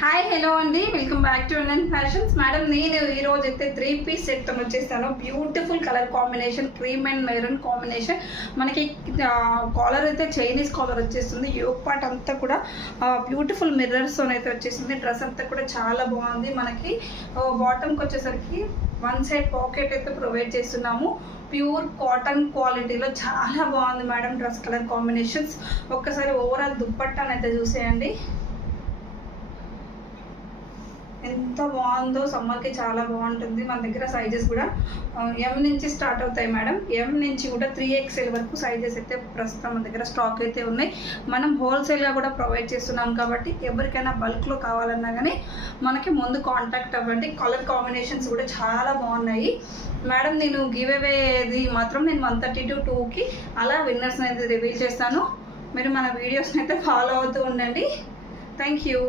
Hi hello అండి, welcome back to Indian fashions. Madam నేను ఈ రోజు అయితే 3-piece సెట్తో వచ్చేస్తాను. Beautiful colour combination, cream and maroon combination. మనకి కాలర్ అయితే చైనీస్ కాలర్ వచ్చేస్తుంది. యోక్ పార్ట్ అంతా కూడా బ్యూటిఫుల్ మిర్రర్స్తో అయితే వచ్చేసింది. డ్రెస్ అంతా కూడా చాలా బాగుంది. మనకి బాటమ్కి వచ్చేసరికి వన్ సైడ్ పాకెట్ అయితే ప్రొవైడ్ చేస్తున్నాము. ప్యూర్ కాటన్ క్వాలిటీలో చాలా బాగుంది మేడం డ్రెస్ కలర్ కాంబినేషన్స్. ఒక్కసారి ఓవరాల్ దుప్పట్టాను అయితే చూసేయండి, ఎంత బాగుందో. సమ్మర్కి చాలా బాగుంటుంది. మన దగ్గర సైజెస్ కూడా ఎం నుంచి స్టార్ట్ అవుతాయి మేడం. ఎం నుంచి కూడా 3XL వరకు సైజెస్ అయితే ప్రస్తుతం మన దగ్గర స్టాక్ అయితే ఉన్నాయి. మనం హోల్సేల్గా కూడా ప్రొవైడ్ చేస్తున్నాం కాబట్టి ఎవరికైనా బల్క్లో కావాలన్నా కానీ మనకి ముందు కాంటాక్ట్ అవ్వండి. కలర్ కాంబినేషన్స్ కూడా చాలా బాగున్నాయి మేడం. నేను గివ్ అవేది మాత్రం నేను 132కి అలా విన్నర్స్ అయితే రివీల్ చేస్తాను. మీరు మన వీడియోస్ని అయితే ఫాలో అవుతూ ఉండండి. Thank you.